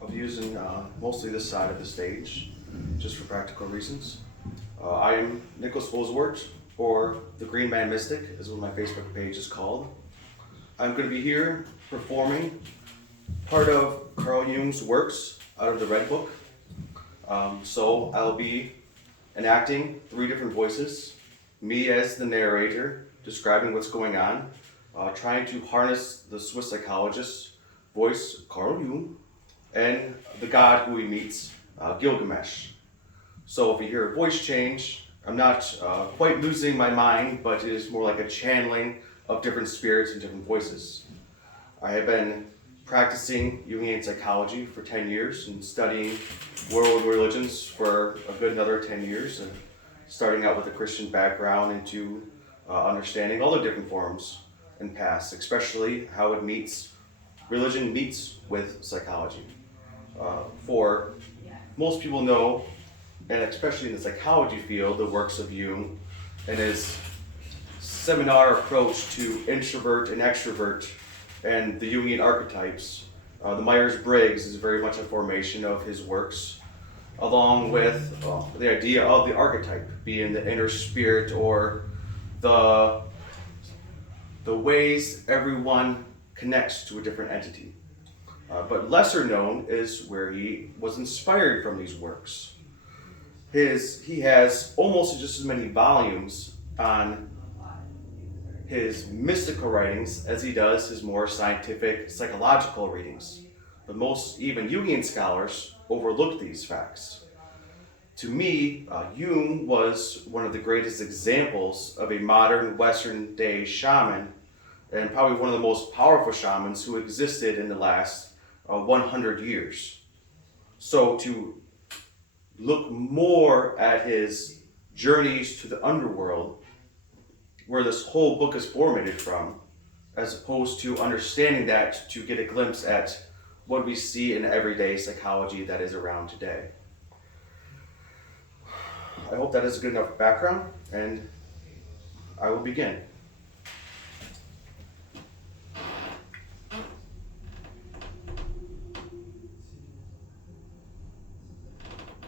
of using mostly this side of the stage, just for practical reasons. I am Nicholas Wolswort, or the Green Man Mystic, is what my Facebook page is called. I'm going to be here performing part of Carl Jung's works out of the Red Book. So I'll be enacting 3 different voices, me as the narrator, describing what's going on, trying to harness the Swiss psychologist's voice, Carl Jung, and the god who he meets, Gilgamesh. So if you hear a voice change, I'm not quite losing my mind, but it is more like a channeling of different spirits and different voices. I have been practicing Jungian psychology for 10 years and studying world religions for a good another 10 years, and starting out with a Christian background into understanding all the different forms and paths, especially how religion meets with psychology. For most people know, and especially in the psychology field, the works of Jung and his seminar approach to introvert and extrovert and the Jungian archetypes. The Myers-Briggs is very much a formation of his works, along with the idea of the archetype being the inner spirit, or the ways everyone connects to a different entity. But lesser known is where he was inspired from these works. He has almost just as many volumes on his mystical writings as he does his more scientific, psychological readings. But most, even Jungian scholars, overlook these facts. To me, Jung was one of the greatest examples of a modern Western day shaman, and probably one of the most powerful shamans who existed in the last 100 years. So to look more at his journeys to the underworld, where this whole book is formatted from, as opposed to understanding that to get a glimpse at what we see in everyday psychology that is around today. I hope that is a good enough background, and I will begin.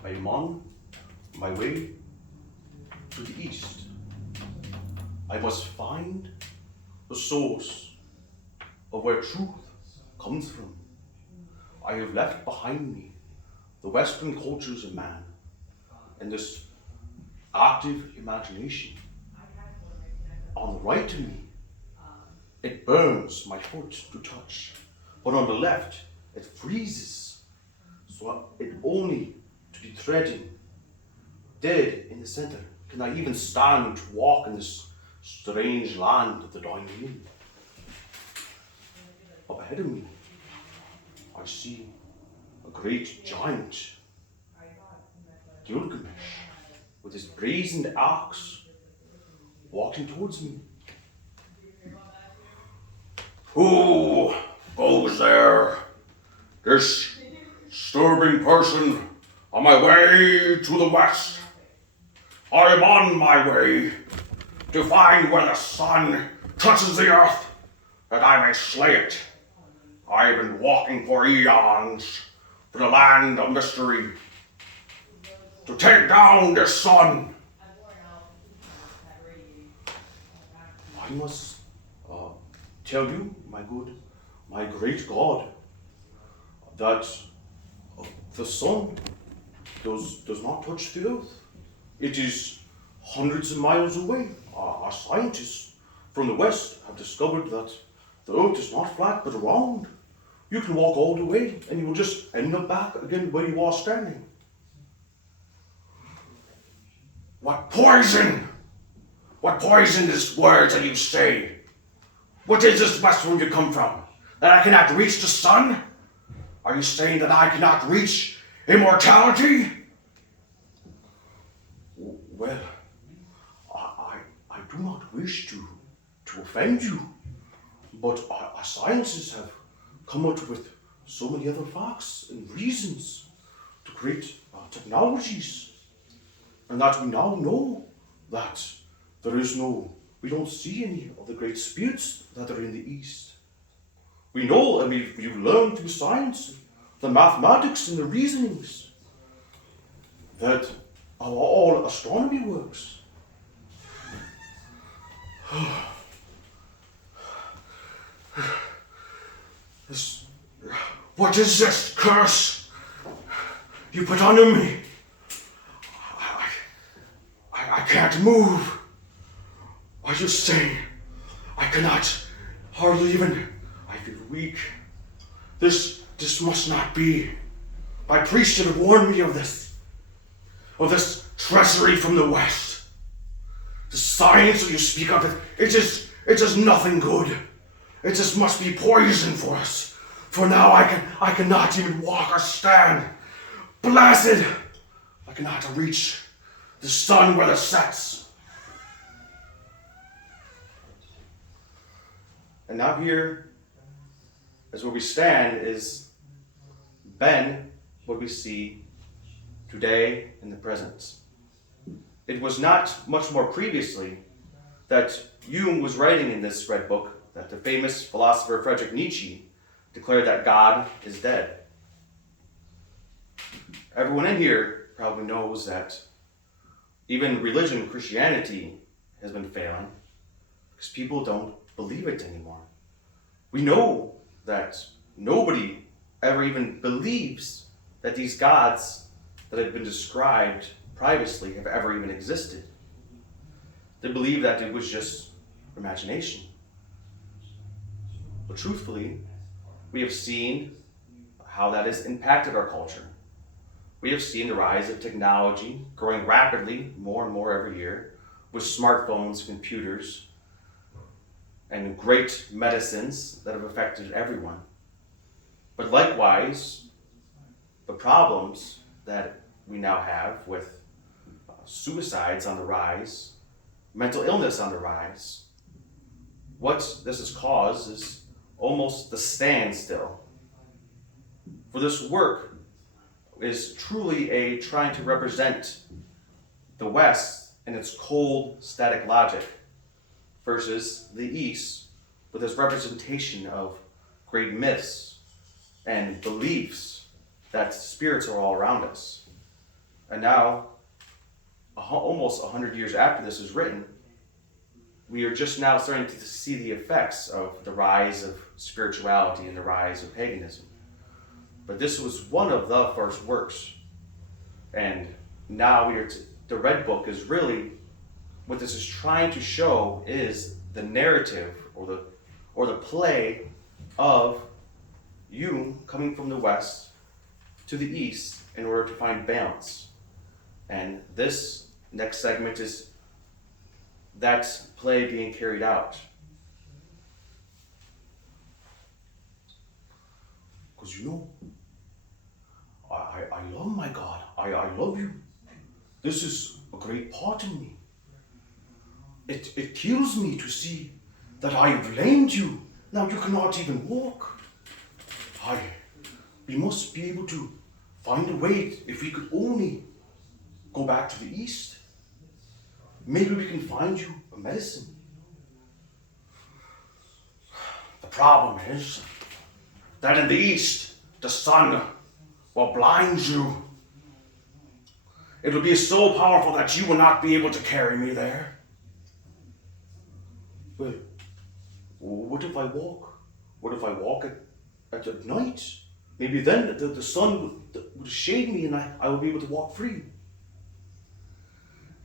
I am on my way to the east. I must find the source of where truth comes from. I have left behind me the Western cultures of man and this active imagination. On the right of me, it burns my foot to touch, but on the left, it freezes, so it only to be treading. Dead in the center, can I even stand to walk in this strange land of the dying moon? Up ahead of me, I see a great giant, Gilgamesh, with his brazen axe, walking towards me. Who goes there? This disturbing person on my way to the west. I am on my way to find where the sun touches the earth, that I may slay it. I have been walking for eons to the land of mystery, to take down the sun. I must tell you, my great God, that the sun does not touch the earth. It is hundreds of miles away. Our scientists from the West have discovered that the earth is not flat but round. You can walk all the way and you will just end up back again where you are standing. What poison is words that you say? What is this west where you come from? That I cannot reach the sun? Are you saying that I cannot reach immortality? Well, I do not wish to offend you, but our sciences have come up with so many other facts and reasons to create technologies, and that we now know that we don't see any of the great spirits that are in the East. We know, and we've learned through science the mathematics and the reasonings, that how all astronomy works. What is this curse you put under me? I can't move. I just say, I cannot hardly even. I feel weak. This must not be. My priest should have warned me of this treachery from the West. The science that you speak of, it is nothing good. It just must be poison for us. For now I cannot even walk or stand. Blasted! I cannot reach the sun where it sets. And now here, as where we stand, is Ben, what we see today in the present. It was not much more previously that Jung was writing in this red book that the famous philosopher Friedrich Nietzsche declared that God is dead. Everyone in here probably knows that even religion, Christianity, has been failing because people don't believe it anymore. We know that nobody ever even believes that these gods that have been described previously have ever even existed. They believe that it was just imagination. But truthfully, we have seen how that has impacted our culture. We have seen the rise of technology growing rapidly, more and more every year, with smartphones, computers, and great medicines that have affected everyone. But likewise, the problems that we now have with suicides on the rise, mental illness on the rise, what this has caused is almost the standstill. For this work is truly a trying to represent the West in its cold, static logic versus the East with its representation of great myths and beliefs that spirits are all around us. And now, almost 100 years after this is written, we are just now starting to see the effects of the rise of spirituality and the rise of paganism. But this was one of the first works. And now the Red Book is really, what this is trying to show is the narrative or the play of Jung coming from the West to the East in order to find balance. And this next segment is that play being carried out. Because I love my God. I love you. This is a great part in me. It kills me to see that I have lamed you. Now you cannot even walk. We must be able to find a way. If we could only go back to the East, maybe we can find you a medicine. The problem is that in the East, the sun will blind you. It will be so powerful that you will not be able to carry me there. Well, what if I walk? What if I walk at night? Maybe then the sun would shade me and I will be able to walk free.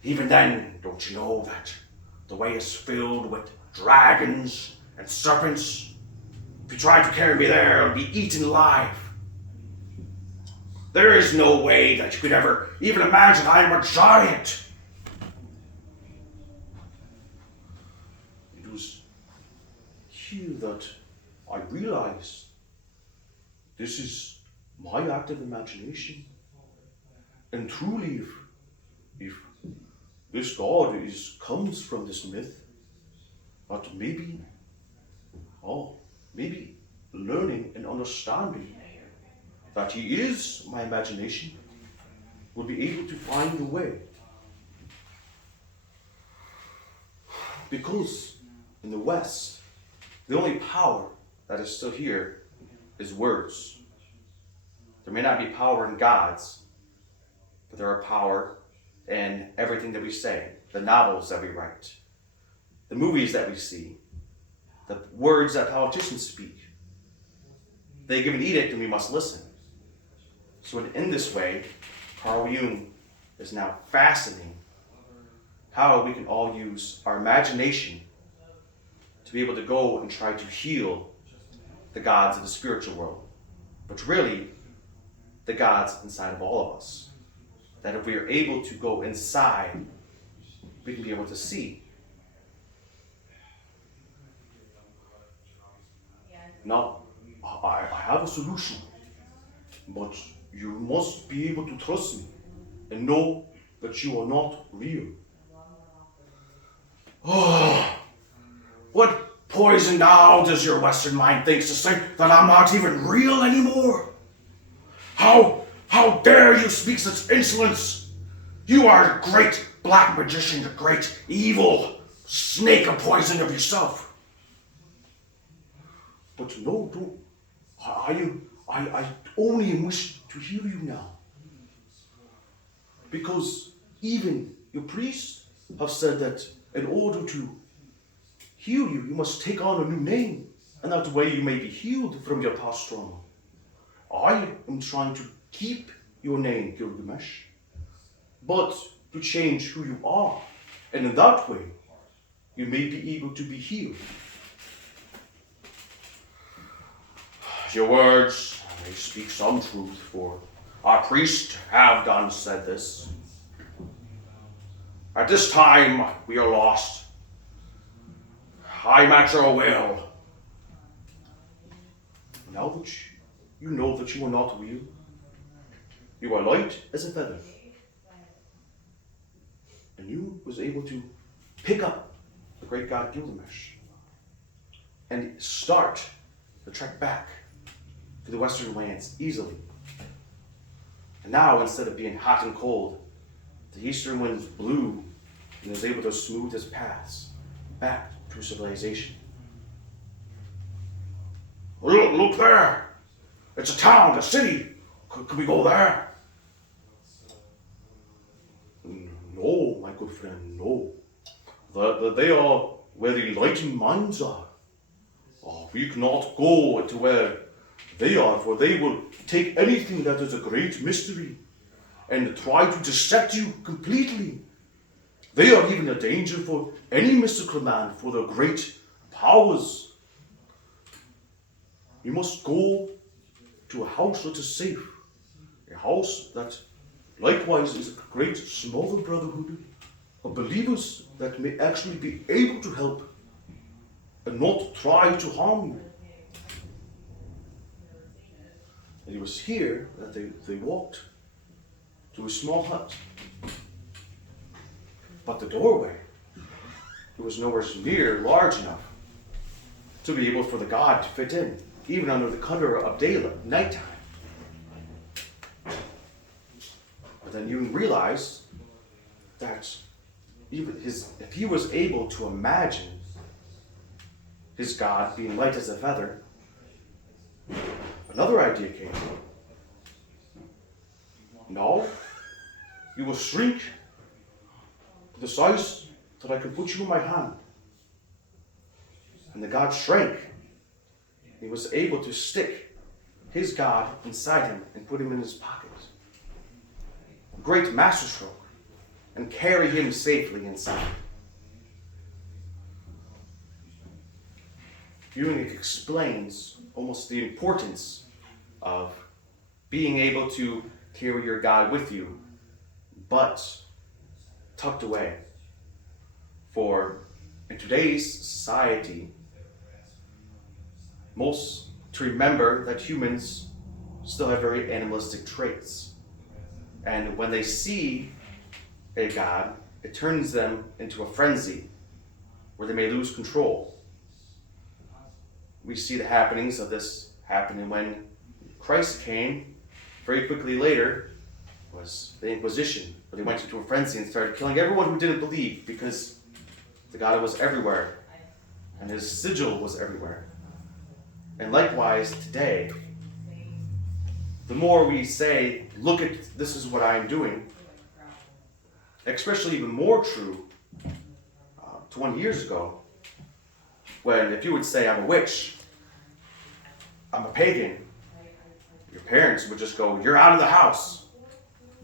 Even then, don't you know that the way is filled with dragons and serpents? If you try to carry me there, I'll be eaten alive. There is no way that you could ever even imagine I am a giant. It was here that I realized this is my active imagination. And truly, if this God comes from this myth, that maybe learning and understanding that he is my imagination will be able to find a way. Because in the West, the only power that is still here is words. There may not be power in gods, but there are power in everything that we say, the novels that we write, the movies that we see, the words that politicians speak. They give an edict and we must listen. So in this way, Carl Jung is now fascinating how we can all use our imagination to be able to go and try to heal the gods of the spiritual world, but really the gods inside of all of us. That if we are able to go inside, we can be able to see. Now, I have a solution, but you must be able to trust me and know that you are not real. Oh, what poison now does your Western mind think to say that I'm not even real anymore? How dare you speak such insolence? You are a great black magician, the great evil snake of poison of yourself. But no, don't. I only wish to heal you now. Because even your priests have said that in order to heal you, you must take on a new name. And that way you may be healed from your past trauma. I am trying to keep your name, Gilgamesh, but to change who you are. And in that way, you may be able to be healed. Your words may speak some truth, for our priests have done said this. At this time, we are lost. I'm at your will. Now that you know that you are not real, you are light as a feather. And you was able to pick up the great god Gilgamesh and start the trek back to the western lands easily. And now, instead of being hot and cold, the eastern winds blew and was able to smooth his paths back to civilization. Look there! It's a town, a city. Could we go there? No, my good friend, no. They are where the enlightened minds are. Oh, we cannot go to where they are, for they will take anything that is a great mystery and try to dissect you completely. They are even a danger for any mystical man, for their great powers. You must go to a house that is safe, a house that likewise is a great smaller brotherhood of believers that may actually be able to help and not try to harm you. And it was here that they walked to a small hut. But the doorway, it was nowhere near large enough to be able for the god to fit in, even under the cover of daylight, nighttime. But then you realize that even if he was able to imagine his god being light as a feather, another idea came. No, you will shrink to the size that I can put you in my hand. And the god shrank. He was able to stick his god inside him and put him in his pocket. A great masterstroke, and carry him safely inside. Jung explains almost the importance of being able to carry your god with you, but tucked away. For in today's society, most to remember that humans still have very animalistic traits. And when they see a god, it turns them into a frenzy where they may lose control. We see the happenings of this happening when Christ came. Very quickly later was the Inquisition, where they went into a frenzy and started killing everyone who didn't believe, because the god was everywhere and his sigil was everywhere. And likewise today, the more we say, look at, this is what I am doing, especially even more true 20 years ago, when if you would say, I'm a witch, I'm a pagan, your parents would just go, you're out of the house.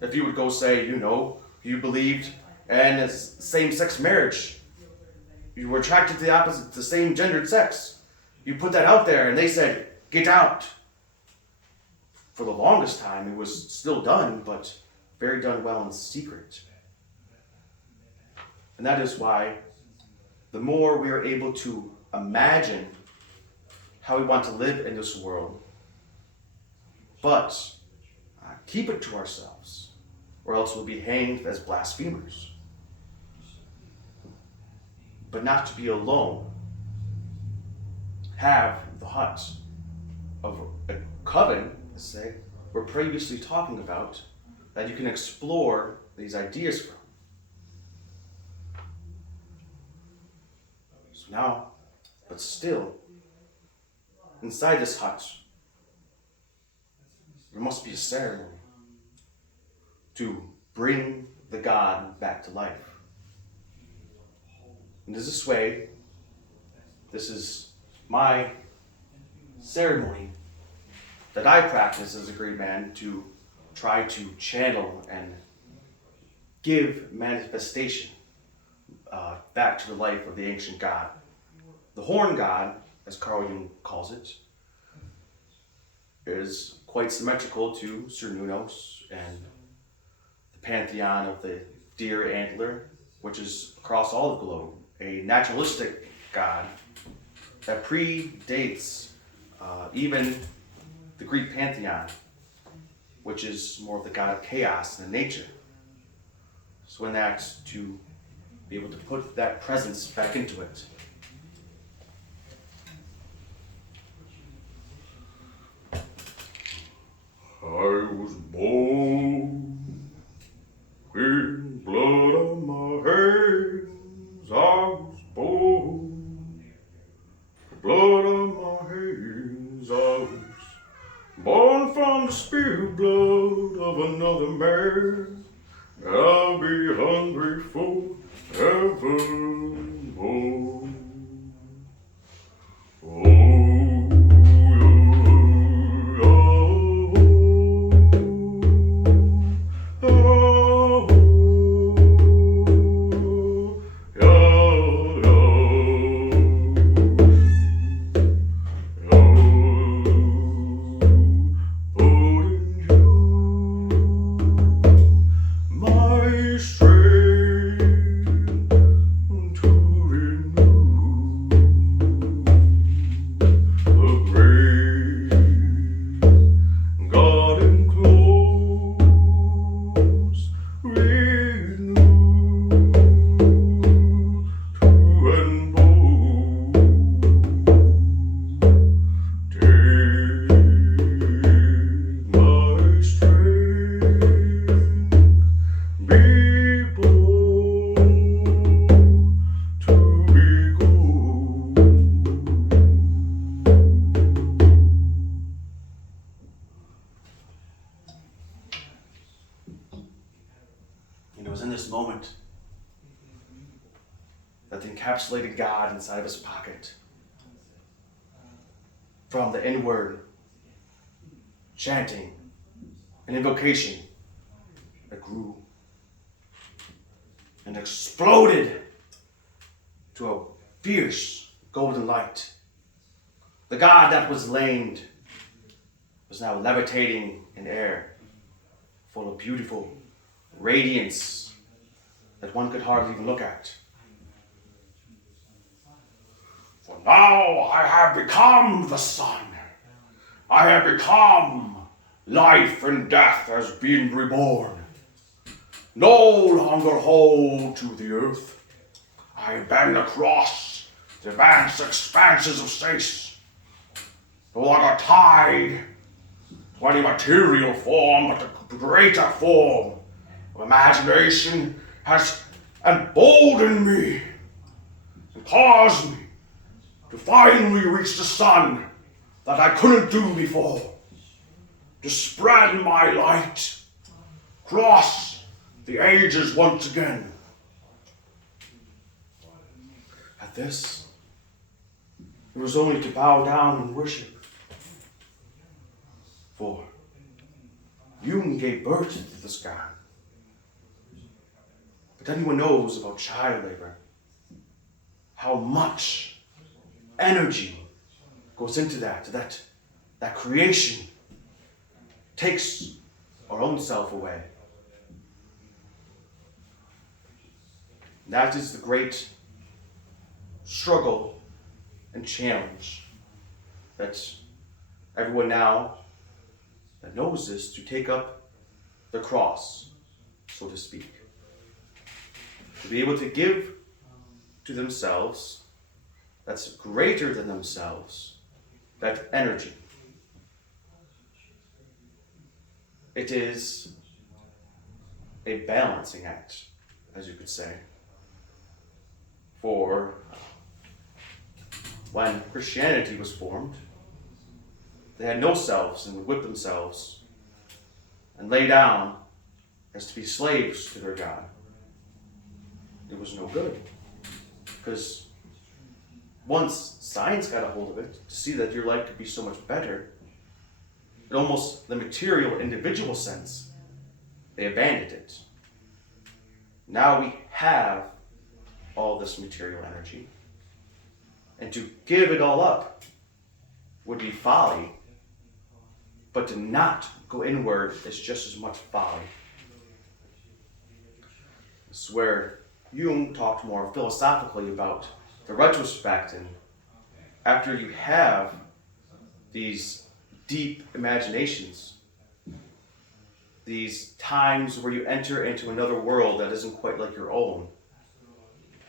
If you would go say, you believed in same-sex marriage, you were attracted to the same gendered sex, you put that out there and they said, get out. For the longest time, it was still done, but very done well in secret. And that is why the more we are able to imagine how we want to live in this world, but keep it to ourselves, or else we'll be hanged as blasphemers. But not to be alone. Have the hut of a coven, let's say, we're previously talking about, that you can explore these ideas from. So now, but still, inside this hut, there must be a ceremony to bring the god back to life. And this way, this is my ceremony that I practice as a great man to try to channel and give manifestation back to the life of the ancient god. The horn god, as Carl Jung calls it, is quite symmetrical to Cernunnos and the pantheon of the deer antler, which is across all the globe, a naturalistic god that predates even the Greek pantheon, which is more of the god of chaos and nature. So in that, to be able to put that presence back into it. I was born with blood on my hands. I was born with blood on my hands. I was born from the spirit blood of another man. I'll be hungry forevermore. And it was in this moment that the encapsulated God inside of his pocket, from the inward chanting and invocation, that grew and exploded to a fierce golden light. The God that was lamed was now levitating in air, full of beautiful radiance that one could hardly even look at. For now I have become the sun. I have become life and death as being reborn. No longer hold to the earth. I bend across the vast expanses of space. No longer tied to any material form, but a greater form of imagination has emboldened me and caused me to finally reach the sun that I couldn't do before. to spread my light, cross the ages once again. At this, it was only to bow down and worship. For Jung gave birth to the sky. But anyone knows about child labor, how much energy goes into that creation takes our own self away. And that is the great struggle and challenge that everyone now that knows this to take up the cross, so to speak. To be able to give to themselves that's greater than themselves, that energy. It is a balancing act, as you could say. For when Christianity was formed, they had no selves and would whip themselves and lay down as to be slaves to their God. It was no good. Because once science got a hold of it, to see that your life could be so much better, in almost the material individual sense, they abandoned it. Now we have all this material energy, and to give it all up would be folly, but to not go inward is just as much folly. This is where Jung talked more philosophically about the retrospect, and after you have these deep imaginations, these times where you enter into another world that isn't quite like your own,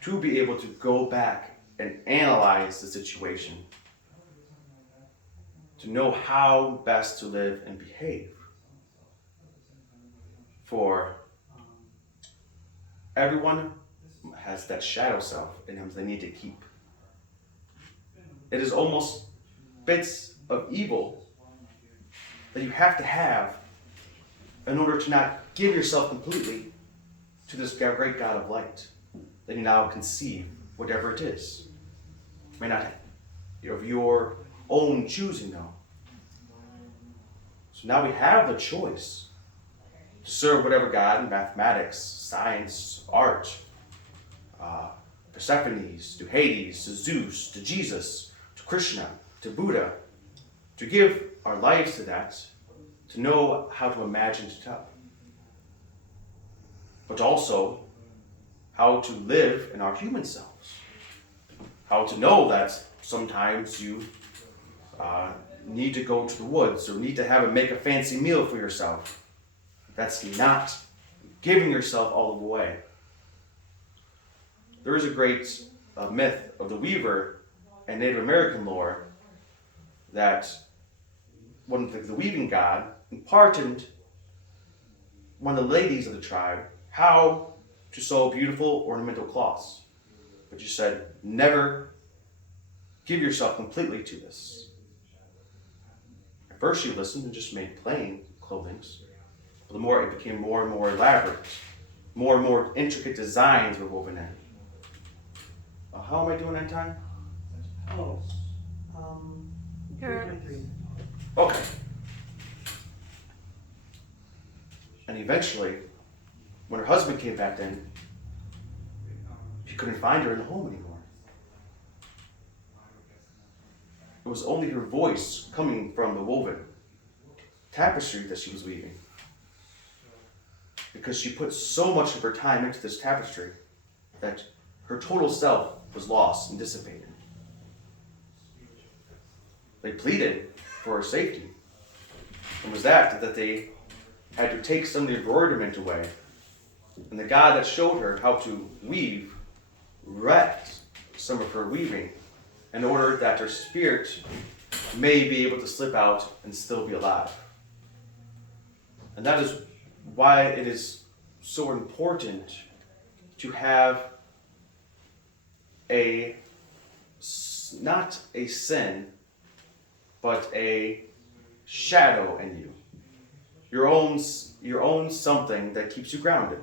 to be able to go back and analyze the situation, to know how best to live and behave. For everyone has that shadow self in him they need to keep. It is almost bits of evil that you have to have in order to not give yourself completely to this great God of light that you now conceive, whatever it is. It may not be of your own choosing, though. So now we have the choice to serve whatever God in mathematics, science, art, Persephones, to Hades, to Zeus, to Jesus, to Krishna, to Buddha, to give our lives to that, to know how to imagine to tell. But also how to live in our human selves. How to know that sometimes you need to go to the woods or need to make a fancy meal for yourself. That's not giving yourself all the way. There is a great myth of the weaver and Native American lore that one of the weaving god imparted one of the ladies of the tribe how to sew beautiful ornamental cloths. But you said, never give yourself completely to this. At first she listened and just made plain clothings. But the more it became more and more elaborate, more and more intricate designs were woven in. How am I doing on time? Oh, You're- 3:23. Okay. And eventually, when her husband came back in, she couldn't find her in the home anymore. It was only her voice coming from the woven tapestry that she was weaving. Because she put so much of her time into this tapestry that her total self was lost and dissipated. They pleaded for her safety. And was that they had to take some of the embroiderment away. And the God that showed her how to weave wrecked some of her weaving in order that her spirit may be able to slip out and still be alive. And that is why it is so important to have not a sin, but a shadow in you. your own something that keeps you grounded.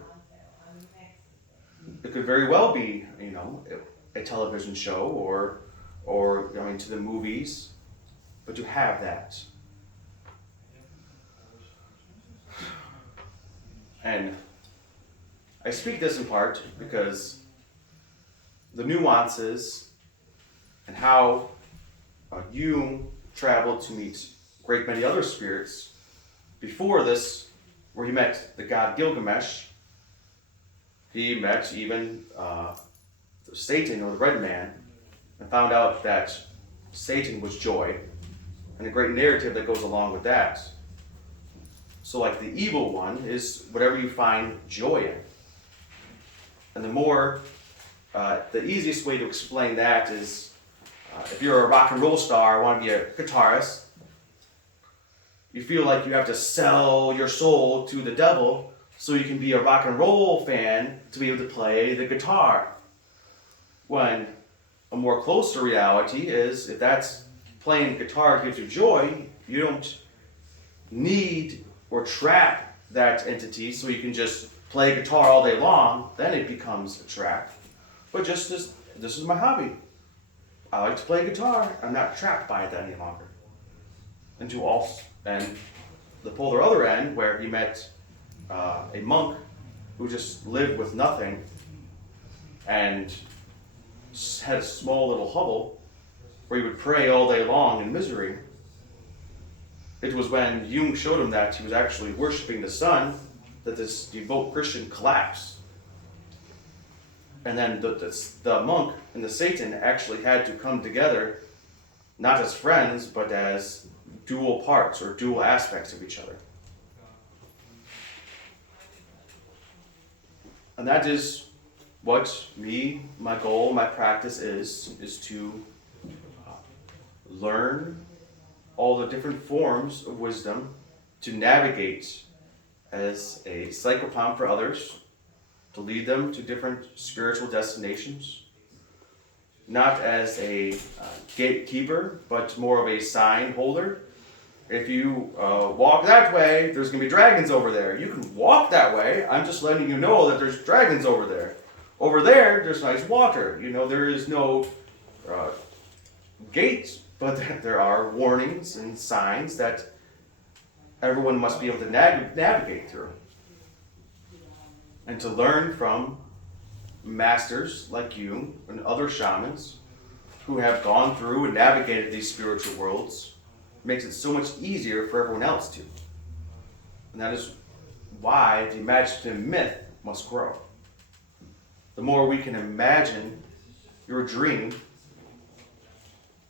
It could very well be, a television show or going to the movies, but to have that. And I speak this in part because the nuances and how Jung traveled to meet a great many other spirits before this, where he met the god Gilgamesh. He met even Satan, or the Red Man, and found out that Satan was joy, and a great narrative that goes along with that. So like the evil one is whatever you find joy in. And the easiest way to explain that is, if you're a rock and roll star, want to be a guitarist, you feel like you have to sell your soul to the devil so you can be a rock and roll fan to be able to play the guitar. When a more closer reality is, if that's playing guitar gives you joy, you don't need or trap that entity so you can just play guitar all day long, then it becomes a trap. But just this is my hobby. I like to play guitar. I'm not trapped by it any longer. And the polar other end, where he met a monk who just lived with nothing and had a small little hovel where he would pray all day long in misery. It was when Jung showed him that he was actually worshiping the sun that this devout Christian collapsed. And then the monk and the Satan actually had to come together, not as friends, but as dual parts or dual aspects of each other. And that is what my goal, my practice is to learn all the different forms of wisdom, to navigate as a psychopomp for others, to lead them to different spiritual destinations, not as a gatekeeper, but more of a sign holder. If you walk that way, there's going to be dragons over there. You can walk that way. I'm just letting you know that there's dragons over there. Over there, there's nice water. There is no gate, but there are warnings and signs that everyone must be able to navigate through. And to learn from masters like you and other shamans who have gone through and navigated these spiritual worlds makes it so much easier for everyone else to. And that is why the imaginative myth must grow. The more we can imagine your dream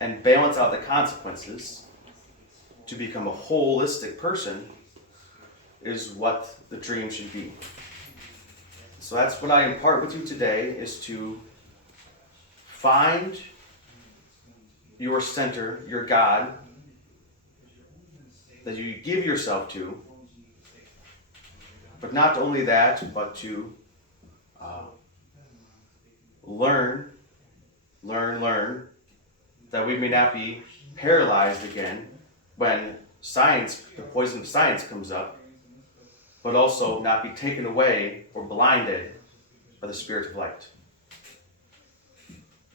and balance out the consequences to become a holistic person is what the dream should be. So that's what I impart with you today, is to find your center, your God, that you give yourself to. But not only that, but to learn, that we may not be paralyzed again when the poison of science comes up, but also not be taken away or blinded by the spirit of light.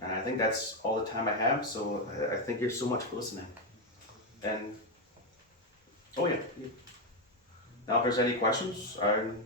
And I think that's all the time I have, so I thank you so much for listening. And, oh yeah. Now if there's any questions, I'm